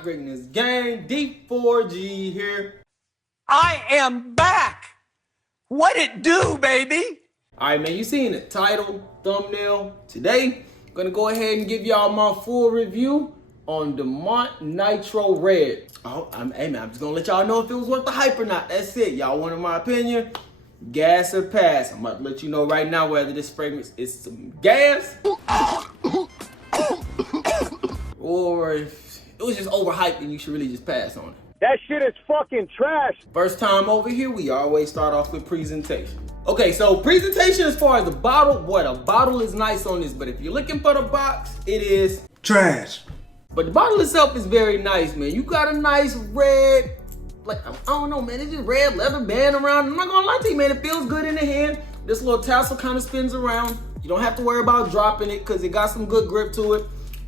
up, Greatness Gang? D4G here. I am back. What it do, baby? Alright, man, you seen the title, thumbnail. Today, I'm gonna go ahead and give y'all my full review on Dumont Nitro Red. Hey man, I'm just gonna let y'all know if it was worth the hype or not. That's it. Y'all wanted my opinion? Gas or pass? I'm about to let you know right now whether this fragrance is some gas or if it was just overhyped and you should really just pass on it. That shit is fucking trash. First time over here, we always start off with presentation. Okay, so presentation as far as the bottle, boy, the bottle is nice on this, but if you're looking for the box, it is trash. But the bottle itself is very nice, man. You got a nice red, like, I don't know, man, it's just red leather band around. I'm not gonna lie to you, man, it feels good in the hand. This little tassel kind of spins around. You don't have to worry about dropping it because it got some good grip to it.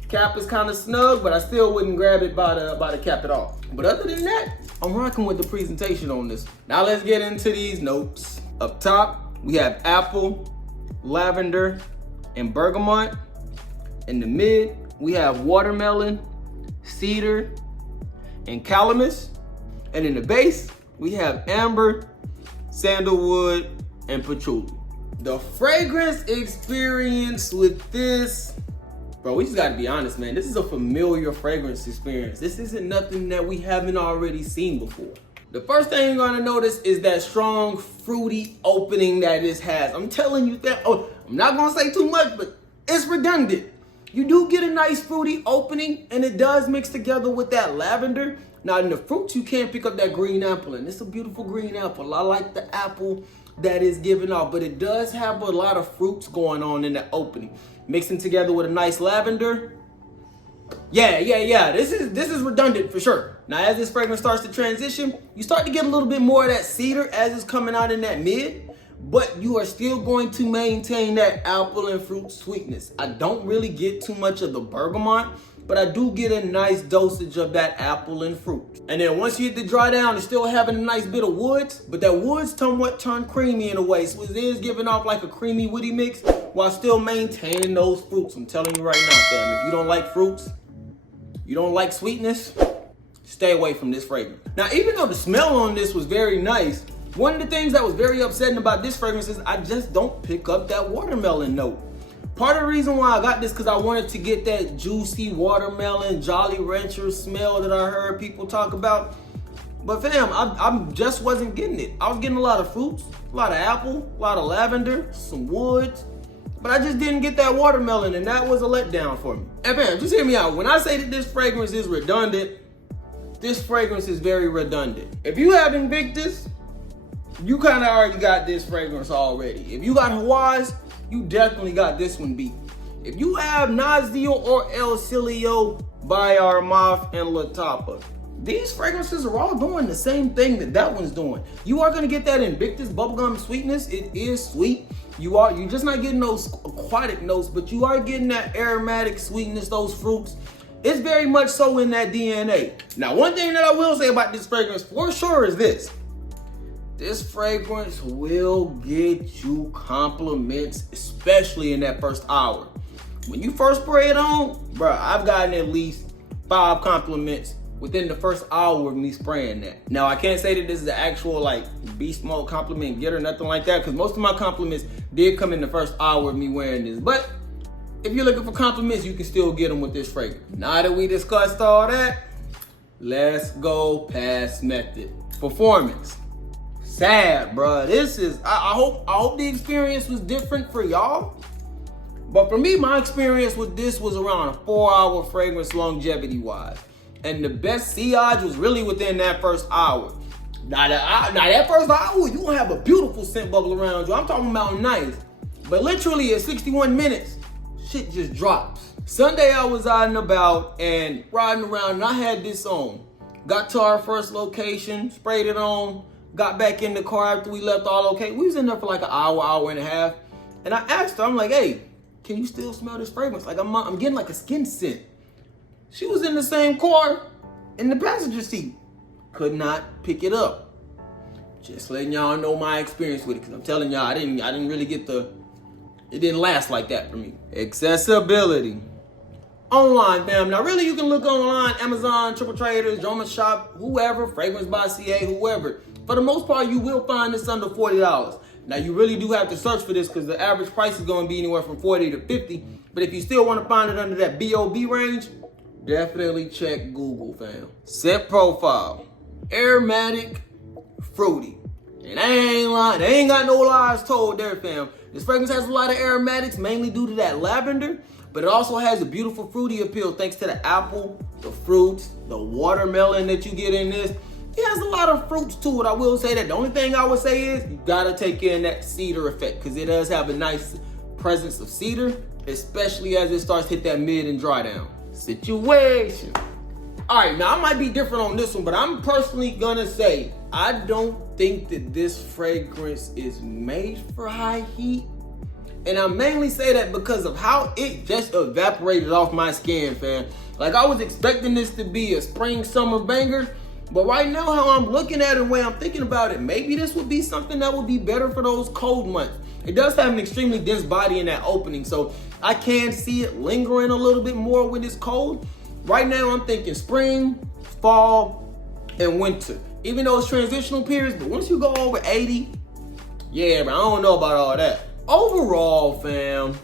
Cap is kind of snug, but I still wouldn't grab it by the cap at all. But other than that, I'm rocking with the presentation on this. Now let's get into these notes. Up top, we have apple, lavender, and bergamot. In the mid, we have watermelon, cedar, and calamus. And in the base, we have amber, sandalwood, and patchouli. The fragrance experience with this, bro, we just gotta be honest, man. This is a familiar fragrance experience. This isn't nothing that we haven't already seen before. The first thing you're gonna notice is that strong, fruity opening that this has. I'm telling you that, I'm not gonna say too much, but it's redundant. You do get a nice fruity opening, and it does mix together with that lavender. Now in the fruits, you can't pick up that green apple, and it's a beautiful green apple. I like the apple that is given off, but it does have a lot of fruits going on in the opening. Mixing together with a nice lavender. Yeah. This is redundant for sure. Now as this fragrance starts to transition, you start to get a little bit more of that cedar as it's coming out in that mid, but you are still going to maintain that apple and fruit sweetness. I don't really get too much of the bergamot, but I do get a nice dosage of that apple and fruit. And then once you hit the dry down, it's still having a nice bit of woods, but that woods somewhat turned creamy in a way. So it is giving off like a creamy woody mix while still maintaining those fruits. I'm telling you right now, fam, if you don't like fruits, you don't like sweetness, stay away from this fragrance. Now, even though the smell on this was very nice, one of the things that was very upsetting about this fragrance is I just don't pick up that watermelon note. Part of the reason why I got this because I wanted to get that juicy watermelon, Jolly Rancher smell that I heard people talk about. But fam, I just wasn't getting it. I was getting a lot of fruits, a lot of apple, a lot of lavender, some woods, but I just didn't get that watermelon, and that was a letdown for me. And fam, just hear me out. When I say that this fragrance is redundant, this fragrance is very redundant. If you have Invictus, you kind of already got this fragrance already. If you got Hawaii's, you definitely got this one beat. If you have Nazio or El Cilio by Armaf and La Tapa, these fragrances are all doing the same thing that one's doing. You are gonna get that Invictus bubblegum sweetness. It is sweet. You're just not getting those aquatic notes, but you are getting that aromatic sweetness, those fruits. It's very much so in that DNA. Now, one thing that I will say about this fragrance for sure is this. This fragrance will get you compliments, especially in that first hour. When you first spray it on, bro, I've gotten at least 5 compliments within the first hour of me spraying that. Now, I can't say that this is the actual like beast mode compliment getter, nothing like that, because most of my compliments did come in the first hour of me wearing this. But if you're looking for compliments, you can still get them with this fragrance. Now that we discussed all that, let's go past method. Performance. Sad, bro. This is, I hope the experience was different for y'all. But for me, my experience with this was around a 4-hour fragrance longevity wise. And the best sillage was really within that first hour. Now that first hour, you gonna have a beautiful scent bubble around you. I'm talking about nice. But literally at 61 minutes, shit just drops. Sunday I was out and about and riding around and I had this on. Got to our first location, sprayed it on, got back in the car after we left all okay. We was in there for like an hour, hour and a half. And I asked her, I'm like, hey, can you still smell this fragrance? Like I'm getting like a skin scent. She was in the same car in the passenger seat. Could not pick it up. Just letting y'all know my experience with it, because I'm telling y'all, I didn't really get it didn't last like that for me. Accessibility. online, fam. Now, really, you can look online, Amazon, Triple Traders, Joma Shop, whoever, Fragrance by CA, whoever. For the most part, you will find this under $40. Now, you really do have to search for this because the average price is going to be anywhere from $40 to $50. But if you still want to find it under that BOB range, definitely check Google, fam. Scent profile, aromatic, fruity. And I ain't lying, they ain't got no lies told there, fam. This fragrance has a lot of aromatics, mainly due to that lavender, but it also has a beautiful fruity appeal thanks to the apple, the fruits, the watermelon that you get in this. It has a lot of fruits to it. I will say that. The only thing I would say is you gotta take in that cedar effect because it does have a nice presence of cedar, especially as it starts to hit that mid and dry down situation. All right, now I might be different on this one, but I'm personally gonna say I don't think that this fragrance is made for high heat. And I mainly say that because of how it just evaporated off my skin, fam. Like I was expecting this to be a spring summer banger, but right now how I'm looking at it and the way I'm thinking about it, maybe this would be something that would be better for those cold months. It does have an extremely dense body in that opening, so I can see it lingering a little bit more when it's cold. Right now I'm thinking spring, fall, and winter. Even though it's transitional periods, but once you go over 80, yeah, but I don't know about all that. Overall, fam,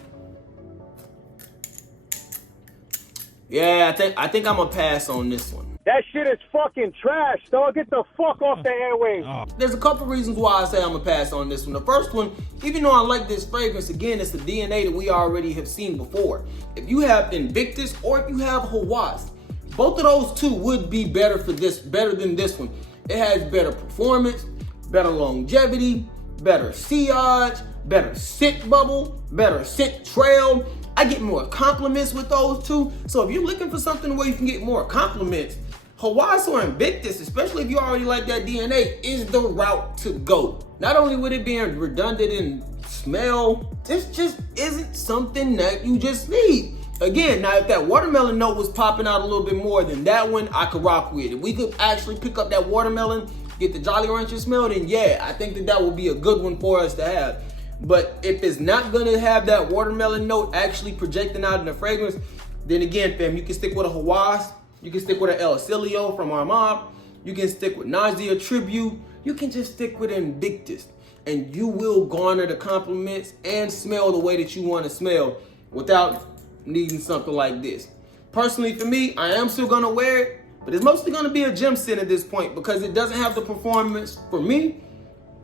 yeah, I think I'm gonna pass on this one. That shit is fucking trash, dog. Get the fuck off the airwaves. There's a couple reasons why I say I'm gonna pass on this one. The first one, even though I like this fragrance, again, it's the DNA that we already have seen before. If you have Invictus or if you have Hawass, both of those two would be better than this one. It has better performance, better longevity, better sillage, better scent bubble, better scent trail. I get more compliments with those two. So if you're looking for something where you can get more compliments, Hawass or Invictus, especially if you already like that DNA, is the route to go. Not only with it being redundant in smell, this just isn't something that you just need. Again, now if that watermelon note was popping out a little bit more than that one, I could rock with it. If we could actually pick up that watermelon, get the Jolly Rancher smell, then yeah, I think that would be a good one for us to have. But if it's not gonna have that watermelon note actually projecting out in the fragrance, then again, fam, you can stick with a Hawass, you can stick with an El Cilio from Armand, you can stick with Nausea Tribute, you can just stick with Invictus, and you will garner the compliments and smell the way that you want to smell without needing something like this. Personally, for me, I am still gonna wear it, but it's mostly gonna be a gym scent at this point because it doesn't have the performance for me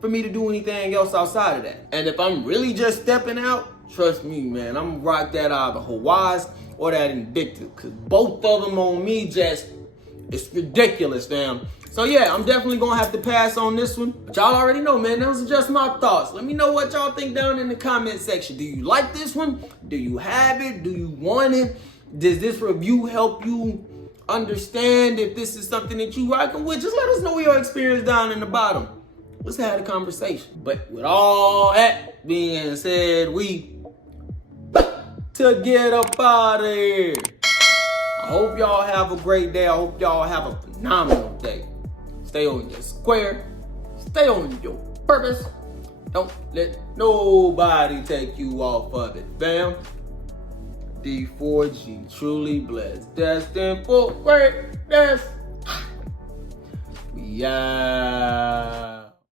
to do anything else outside of that. And if I'm really just stepping out, trust me, man, I'm gonna rock that either Hawass or that Invictus, because both of them on me just, it's ridiculous, fam. So yeah, I'm definitely gonna have to pass on this one. But y'all already know, man, those are just my thoughts. Let me know what y'all think down in the comment section. Do you like this one? Do you have it? Do you want it? Does this review help you understand if this is something that you rocking with? Just let us know your experience down in the bottom. Let's have a conversation. But with all that being said, we to get up out of here. I hope y'all have a great day. I hope y'all have a phenomenal day. Stay on your square. Stay on your purpose. Don't let nobody take you off of it, fam. D4G, truly blessed, destined for greatness. We out.